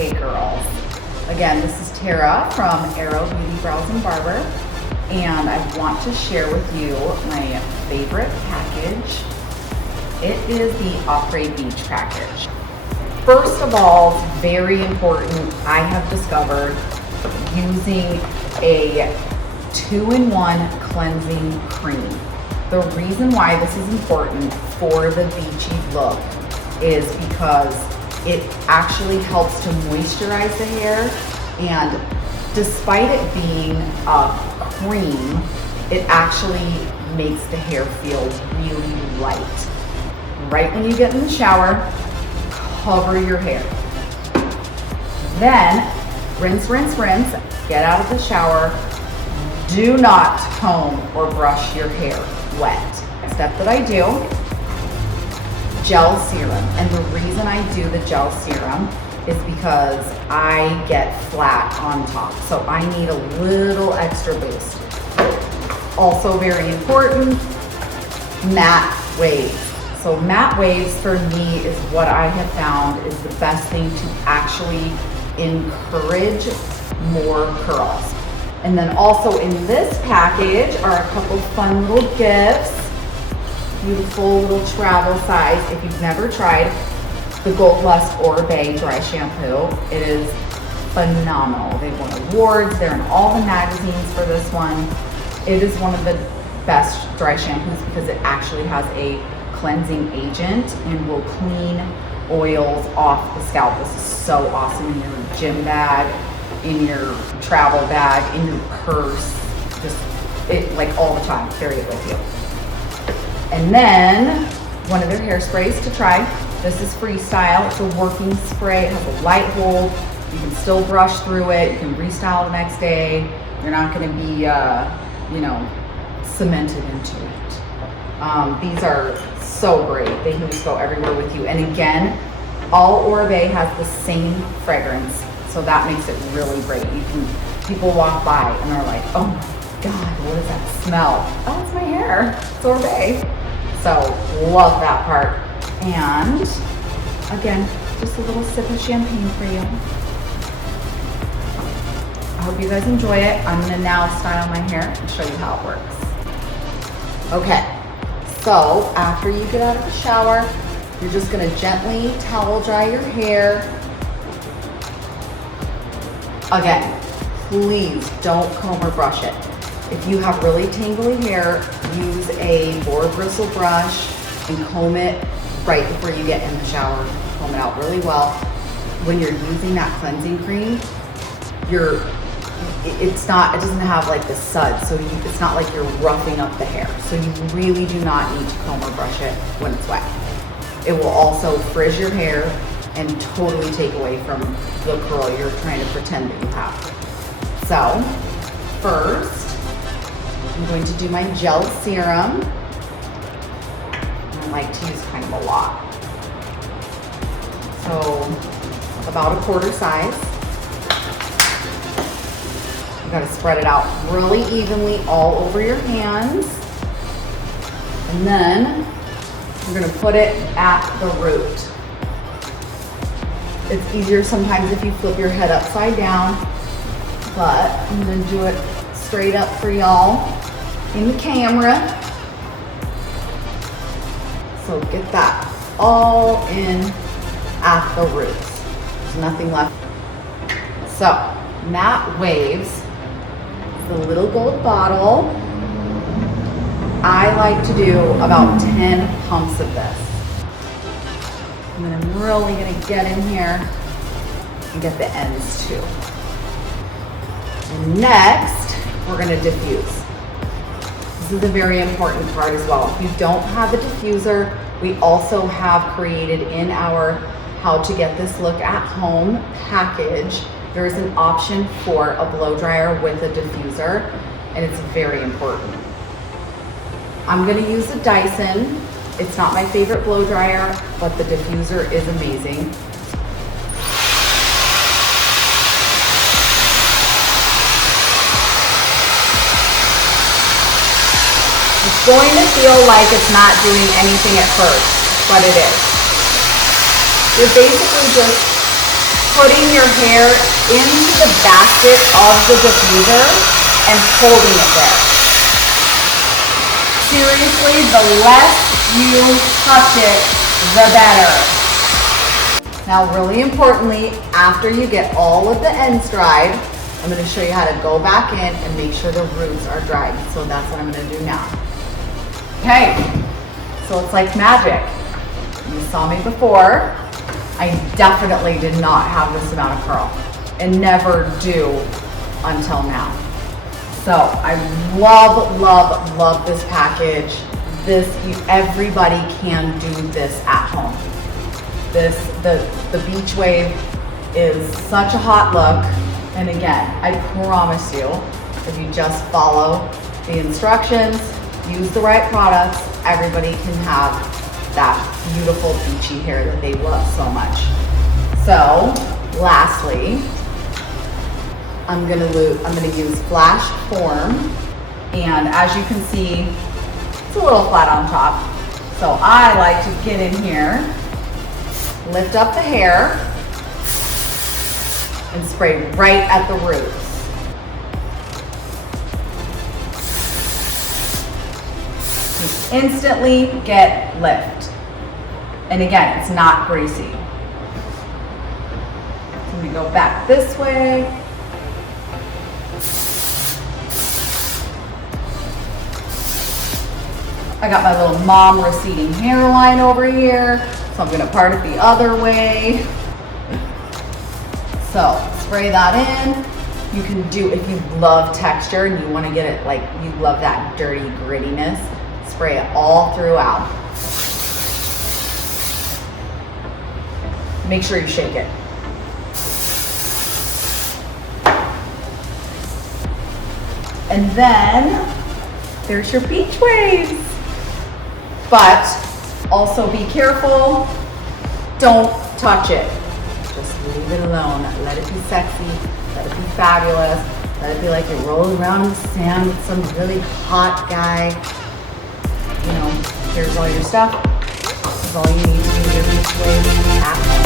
Hey girls. Again, this is Tara from Arrow Beauty Salon, and I want to share with you my favorite package. It is the Après Beach package. First of all, it's very important, I have discovered, using a 2-in-1 cleansing cream. The reason why this is important for the beachy look is because it actually helps to moisturize the hair, and despite it being a cream, it actually makes the hair feel really light. Right when you get in the shower, cover your hair. Then rinse, rinse, rinse, get out of the shower. Do not comb or brush your hair wet. Step that I do, gel serum. And the reason I do the gel serum is because I get flat on top. So I need a little extra boost. Also very important, matte waves. So matte waves for me is what I have found is the best thing to actually encourage more curls. And then also in this package are a couple fun little gifts. Beautiful little travel size. If you've never tried the Gold Lust or Bay dry shampoo, it is phenomenal. They've won awards. They're in all the magazines for this one. It is one of the best dry shampoos because it actually has a cleansing agent and will clean oils off the scalp. This is so awesome in your gym bag, in your travel bag, in your purse, just it like all the time. Carry it with you. And then one of their hairsprays to try. This is Freestyle. It's a working spray. It has a light hold. You can still brush through it. You can restyle the next day. You're not going to be, cemented into it. These are so great. They can just go everywhere with you. And again, all Oribe has the same fragrance, so that makes it really great. People walk by and they're like, oh my God, what is that smell? Oh, it's my hair. It's Oribe. So love that part. And again, just a little sip of champagne for you. I hope you guys enjoy it. I'm gonna now style my hair and show you how it works. Okay, so after you get out of the shower, you're just gonna gently towel dry your hair. Again, please don't comb or brush it. If you have really tangly hair, use a boar bristle brush and comb it right before you get in the shower. Comb it out really well. When you're using that cleansing cream, it doesn't have like the suds, so it's not like you're roughing up the hair. So you really do not need to comb or brush it when it's wet. It will also frizz your hair and totally take away from the curl you're trying to pretend that you have. So first, I'm going to do my gel serum. I like to use kind of a lot. So about a quarter size. You gotta spread it out really evenly all over your hands. And then you're gonna put it at the root. It's easier sometimes if you flip your head upside down, but I'm gonna do it straight up for y'all in the camera. So get that all in at the roots. There's nothing left. So matte waves, the little gold bottle. I like to do about 10 pumps of this. And then I'm really gonna get in here and get the ends too. And next, we're gonna diffuse. This is a very important part as well. If you don't have a diffuser, we also have created in our How to Get This Look at Home package, there is an option for a blow dryer with a diffuser, and it's very important. I'm gonna use a Dyson. It's not my favorite blow dryer, but the diffuser is amazing. It's going to feel like it's not doing anything at first, but it is. You're basically just putting your hair into the basket of the diffuser and holding it there. Seriously, the less you touch it, the better. Now, really importantly, after you get all of the ends dried, I'm going to show you how to go back in and make sure the roots are dried. So that's what I'm going to do now. Okay, so it's like magic. You saw me before. I definitely did not have this amount of curl and never do until now. So I love, love, love this package. Everybody can do this at home. The beach wave is such a hot look. And again, I promise you, if you just follow the instructions, use the right products, everybody can have that beautiful beachy hair that they love so much. So, lastly, I'm gonna use Flash Form, and as you can see, it's a little flat on top. So I like to get in here, lift up the hair, and spray right at the roots. You instantly get lift. And again, it's not greasy. So I'm gonna go back this way. I got my little mom receding hairline over here, so I'm gonna part it the other way. So spray that in. You can do, if you love texture and you want to get it like, you love that dirty grittiness, spray it all throughout. Make sure you shake it. And then there's your beach waves. But also be careful, don't touch it. Just leave it alone. Let it be sexy, let it be fabulous, let it be like you're rolling around in the sand with some really hot guy. You know, here's all your stuff. This is all you need to do your beach wave at home.